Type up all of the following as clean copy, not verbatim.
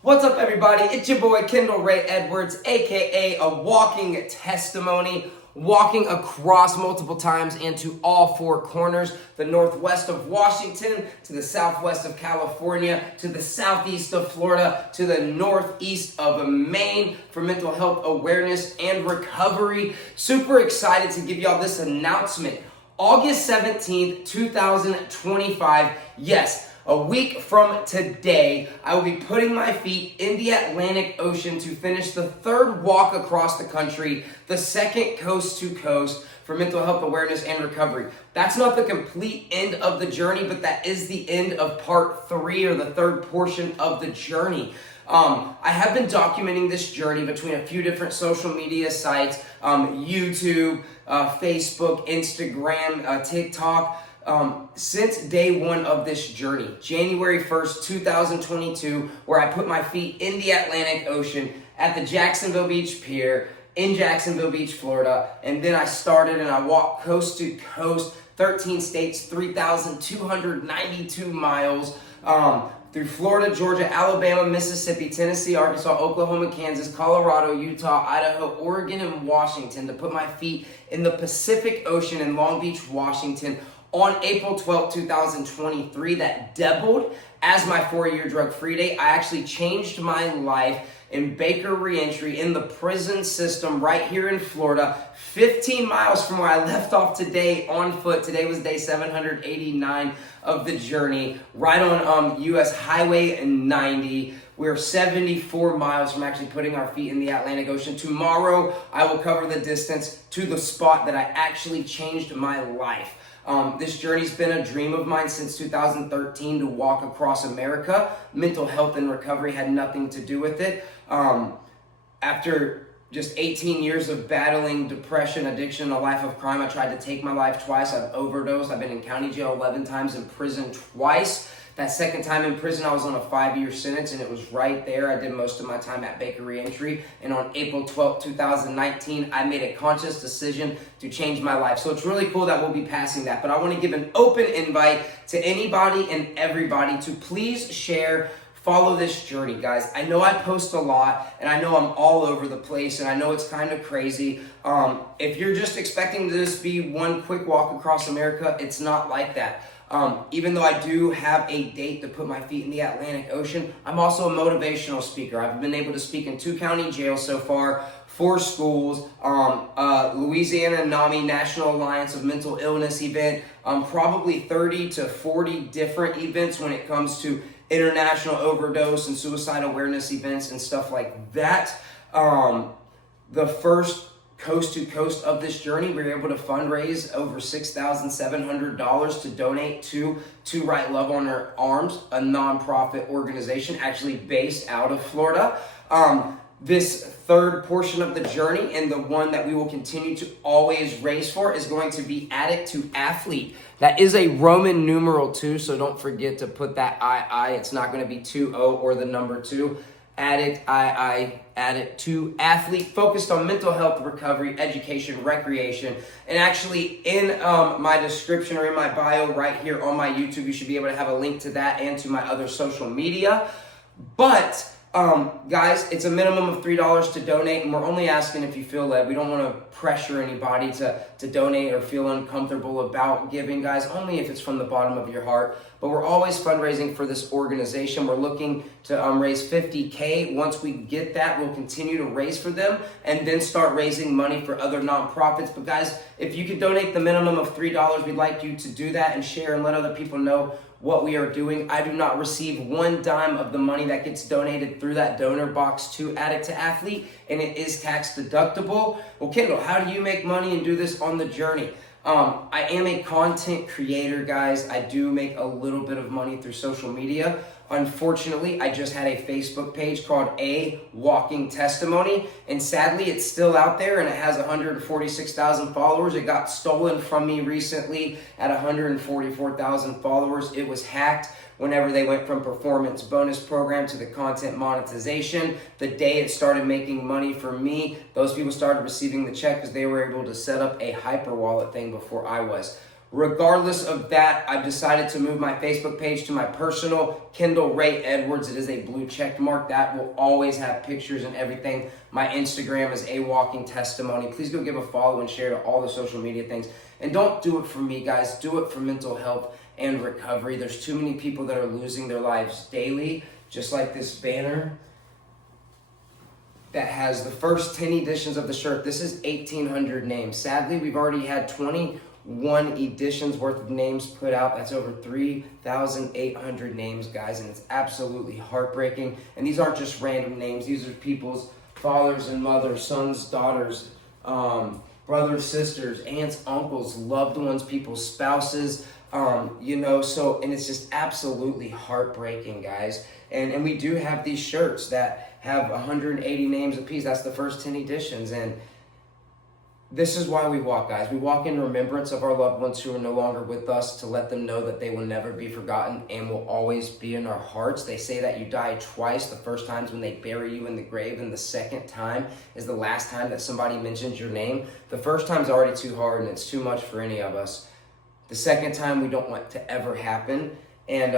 What's up, everybody? It's your boy Kendall Ray Edwards, aka a walking testimony, walking across multiple times into all four corners, the northwest of Washington, to the southwest of California, to the southeast of Florida, to the northeast of Maine for mental health awareness and recovery. Super excited to give y'all this announcement. August 17th, 2025, yes, a week from today, I will be putting my feet in the Atlantic Ocean to finish the third walk across the country, the second coast to coast for mental health awareness and recovery. That's not the complete end of the journey, but that is the end of part 3, or the third portion of the journey. I have been documenting this journey between a few different social media sites, YouTube, Facebook, Instagram, TikTok, since day one of this journey, January 1st, 2022, where I put my feet in the Atlantic Ocean at the Jacksonville Beach Pier in Jacksonville Beach, Florida. And then I started and I walked coast to coast, 13 states, 3,292 miles, through Florida, Georgia, Alabama, Mississippi, Tennessee, Arkansas, Oklahoma, Kansas, Colorado, Utah, Idaho, Oregon, and Washington to put my feet in the Pacific Ocean in Long Beach, Washington on April 12, 2023. That doubled as my 4-year drug-free day. I actually changed my life in Baker ReEntry in the prison system right here in Florida, 15 miles from where I left off today on foot. Today was day 789 of the journey, right on US Highway 90. We're 74 miles from actually putting our feet in the Atlantic Ocean. Tomorrow, I will cover the distance to the spot that I actually changed my life. This journey's been a dream of mine since 2013 to walk across America. Mental health and recovery had nothing to do with it. After just 18 years of battling depression, addiction, a life of crime, I tried to take my life twice. I've overdosed. I've been in county jail 11 times, in prison twice. That second time in prison, I was on a 5-year sentence, and it was right there. I did most of my time at Baker ReEntry, and on April 12, 2019, I made a conscious decision to change my life. So it's really cool that we'll be passing that, but I want to give an open invite to anybody and everybody to please share, follow this journey, guys. I know I post a lot, and I know I'm all over the place, and I know it's kind of crazy. If you're just expecting this to be one quick walk across America, it's not like that. Even though I do have a date to put my feet in the Atlantic Ocean, I'm also a motivational speaker. I've been able to speak in 2 county jails so far, 4 schools, Louisiana NAMI, National Alliance of Mental Illness event, probably 30 to 40 different events when it comes to international overdose and suicide awareness events and stuff like that. The first coast to coast of this journey, we were able to fundraise over $6,700 to donate to Right Love on Our Arms, a nonprofit organization actually based out of Florida. This third portion of the journey, and the one that we will continue to always race for, is going to be Addict to Athlete. That is a Roman numeral 2, so don't forget to put that II. It's not going to be 2-0 or the number 2. Addict, II, Addict to Athlete, focused on mental health, recovery, education, recreation. And actually in my description or in my bio right here on my YouTube, you should be able to have a link to that and to my other social media. But guys, it's a minimum of $3 to donate, and we're only asking if you feel led. We don't want to pressure anybody to donate or feel uncomfortable about giving, guys, only if it's from the bottom of your heart. But we're always fundraising for this organization. We're looking to raise $50K. Once we get that, we'll continue to raise for them and then start raising money for other nonprofits. But guys, if you could donate the minimum of $3, we'd like you to do that and share and let other people know what we are doing. I do not receive one dime of the money that gets donated through that donor box to Addict to Athlete, and it is tax deductible. Well, Kendall, how do you make money and do this on the journey? I am a content creator, guys. I do make a little bit of money through social media. Unfortunately, I just had a Facebook page called A Walking Testimony, and sadly, it's still out there, and it has 146,000 followers. It got stolen from me recently at 144,000 followers. It was hacked whenever they went from performance bonus program to the content monetization. The day it started making money for me, those people started receiving the check because they were able to set up a hyper wallet thing before I was. Regardless of that, I've decided to move my Facebook page to my personal, Kendall Ray Edwards. It is a blue check mark. That will always have pictures and everything. My Instagram is a walking testimony. Please go give a follow and share to all the social media things. And don't do it for me, guys. Do it for mental health and recovery. There's too many people that are losing their lives daily, just like this banner that has the first 10 editions of the shirt. This is 1,800 names. Sadly, we've already had 21 editions worth of names put out. That's over 3,800 names, guys, and it's absolutely heartbreaking. And these aren't just random names. These are people's fathers and mothers, sons, daughters, brothers, sisters, aunts, uncles, loved ones, people's spouses, and it's just absolutely heartbreaking, guys. And we do have these shirts that have 180 names apiece. That's the first 10 editions. And this is why we walk, guys. We walk in remembrance of our loved ones who are no longer with us, to let them know that they will never be forgotten and will always be in our hearts. They say that you die twice. The first time is when they bury you in the grave, and the second time is the last time that somebody mentions your name. The first time is already too hard, and it's too much for any of us. The second time we don't want to ever happen. And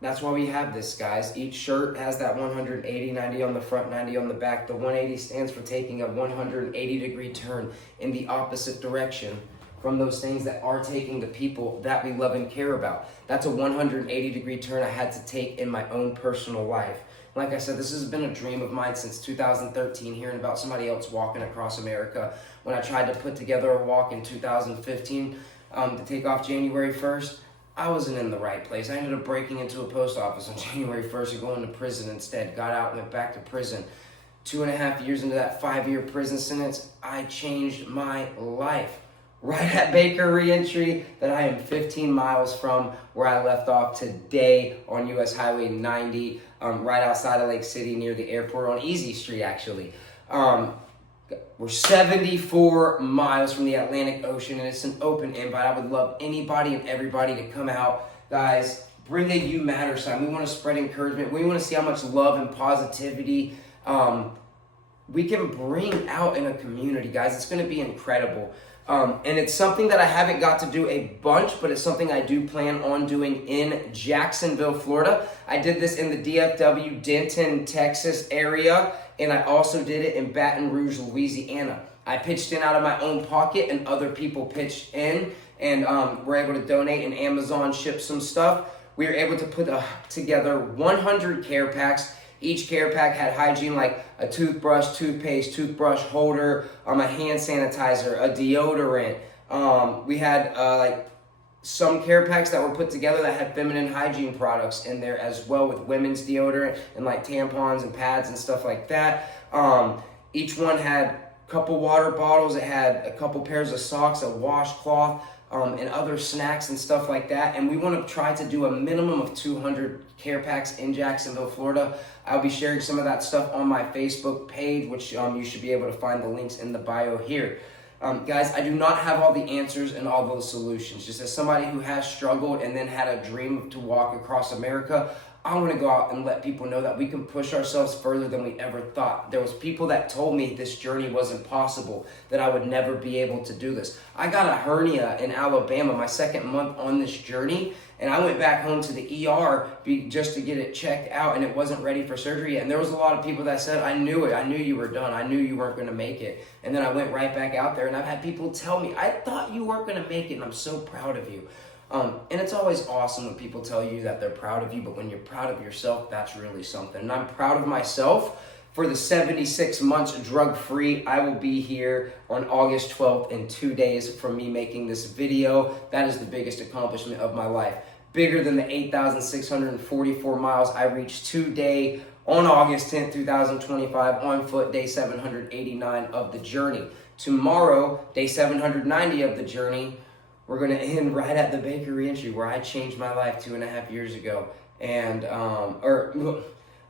that's why we have this, guys. Each shirt has that 180, 90 on the front, 90 on the back. The 180 stands for taking a 180-degree turn in the opposite direction from those things that are taking the people that we love and care about. That's a 180-degree turn I had to take in my own personal life. Like I said, this has been a dream of mine since 2013, hearing about somebody else walking across America. When I tried to put together a walk in 2015 to take off January 1st, I wasn't in the right place. I ended up breaking into a post office on January 1st and going to prison instead. Got out and went back to prison. 2.5 years into that 5-year prison sentence, I changed my life. Right at Baker ReEntry, that I am 15 miles from where I left off today on US Highway 90, right outside of Lake City near the airport on Easy Street, actually. We're 74 miles from the Atlantic Ocean, and it's an open invite. I would love anybody and everybody to come out. Guys, bring a You Matter sign. We want to spread encouragement. We want to see how much love and positivity we can bring out in a community, guys. It's going to be incredible. And it's something that I haven't got to do a bunch, but it's something I do plan on doing in Jacksonville, Florida. I did this in the DFW, Denton, Texas area, and I also did it in Baton Rouge, Louisiana. I pitched in out of my own pocket, and other people pitched in, and were able to donate, and Amazon shipped some stuff. We were able to put together 100 care packs. Each care pack had hygiene, like a toothbrush, toothpaste, toothbrush holder, a hand sanitizer, a deodorant. We had like some care packs that were put together that had feminine hygiene products in there as well, with women's deodorant and like tampons and pads and stuff like that. Each one had a couple water bottles. It had a couple pairs of socks, a washcloth, and other snacks and stuff like that. And we want to try to do a minimum of 200 care packs in Jacksonville, Florida. I'll be sharing some of that stuff on my Facebook page, which you should be able to find the links in the bio here. Guys, I do not have all the answers and all those solutions. Just as somebody who has struggled and then had a dream to walk across America, I want to go out and let people know that we can push ourselves further than we ever thought. There was people that told me this journey was impossible, that I would never be able to do this. I got a hernia in Alabama my second month on this journey, and I went back home to the ER just to get it checked out, and it wasn't ready for surgery yet. And there was a lot of people that said, I knew it. I knew you were done. I knew you weren't going to make it. And then I went right back out there, and I've had people tell me, I thought you weren't going to make it, and I'm so proud of you. And it's always awesome when people tell you that they're proud of you, but when you're proud of yourself, that's really something. And I'm proud of myself for the 76 months drug-free. I will be here on August 12th in 2 days from me making this video. That is the biggest accomplishment of my life. Bigger than the 8,644 miles I reached today on August 10th, 2025, on foot, day 789 of the journey. Tomorrow, day 790 of the journey, we're going to end right at the Baker ReEntry, where I changed my life 2.5 years ago. And,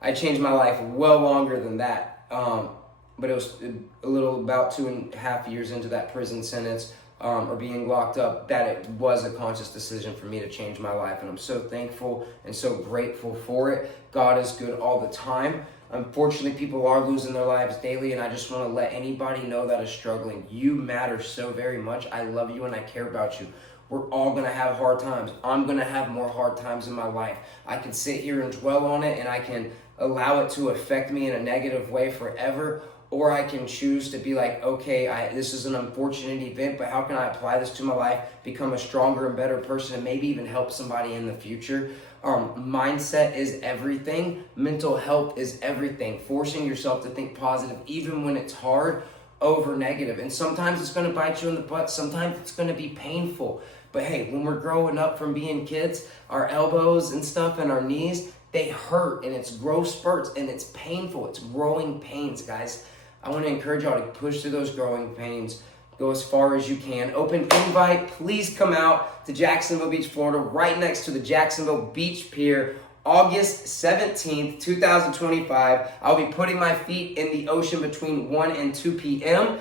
I changed my life well longer than that. But it was a little about 2.5 years into that prison sentence, or being locked up, that it was a conscious decision for me to change my life. And I'm so thankful and so grateful for it. God is good all the time. Unfortunately, people are losing their lives daily, and I just want to let anybody know that is struggling. You matter so very much. I love you and I care about you. We're all gonna have hard times. I'm gonna have more hard times in my life. I can sit here and dwell on it and I can allow it to affect me in a negative way forever, or I can choose to be like, okay, this is an unfortunate event, but how can I apply this to my life, become a stronger and better person, and maybe even help somebody in the future? Mindset is everything. Mental health is everything. Forcing yourself to think positive, even when it's hard, over negative. And sometimes it's going to bite you in the butt. Sometimes it's going to be painful. But hey, when we're growing up from being kids, our elbows and stuff and our knees, they hurt, and it's growth spurts, and it's painful. It's growing pains, guys. I want to encourage y'all to push through those growing pains. Go as far as you can. Open invite. Please come out to Jacksonville Beach, Florida, right next to the Jacksonville Beach Pier, August 17th, 2025. I'll be putting my feet in the ocean between 1 and 2 p.m.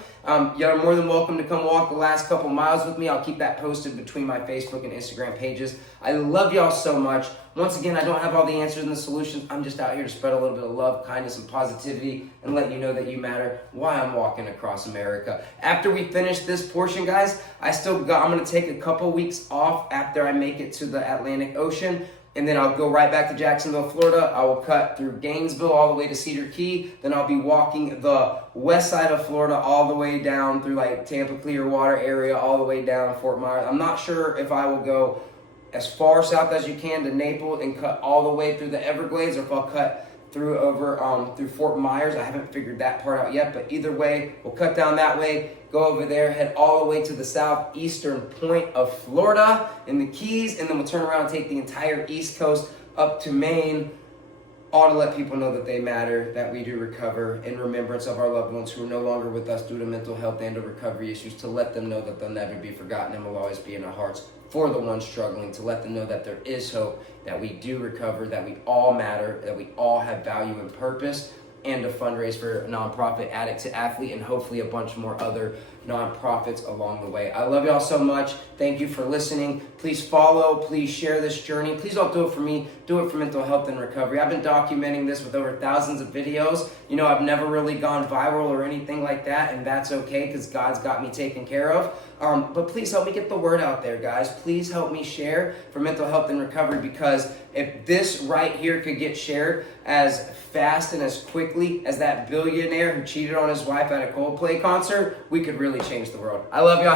You're more than welcome to come walk the last couple miles with me. I'll keep that posted between my Facebook and Instagram pages. I love y'all so much. Once again, I don't have all the answers and the solutions. I'm just out here to spread a little bit of love, kindness, and positivity and let you know that you matter, why I'm walking across America. After we finish this portion, guys, I'm going to take a couple weeks off after I make it to the Atlantic Ocean. And then I'll go right back to Jacksonville, Florida. I will cut through Gainesville all the way to Cedar Key. Then I'll be walking the west side of Florida all the way down through like Tampa, Clearwater area, all the way down Fort Myers. I'm not sure if I will go as far south as you can to Naples and cut all the way through the Everglades, or if I'll cut through through Fort Myers. I haven't figured that part out yet, but either way, we'll cut down that way, go over there, head all the way to the southeastern point of Florida in the Keys, and then we'll turn around and take the entire East Coast up to Maine, all to let people know that they matter, that we do recover in remembrance of our loved ones who are no longer with us due to mental health and or recovery issues, to let them know that they'll never be forgotten and will always be in our hearts for the ones struggling, to let them know that there is hope, that we do recover, that we all matter, that we all have value and purpose, and to fundraise for a nonprofit, Addict to Athlete, and hopefully a bunch more other nonprofits along the way. I love y'all so much. Thank you for listening. Please follow, please share this journey. Please don't do it for me, do it for mental health and recovery. I've been documenting this with over thousands of videos. You know, I've never really gone viral or anything like that, and that's okay because God's got me taken care of. But please help me get the word out there, guys. Please help me share for mental health and recovery, because if this right here could get shared as fast and as quickly as that billionaire who cheated on his wife at a Coldplay concert, we could really change the world. I love y'all.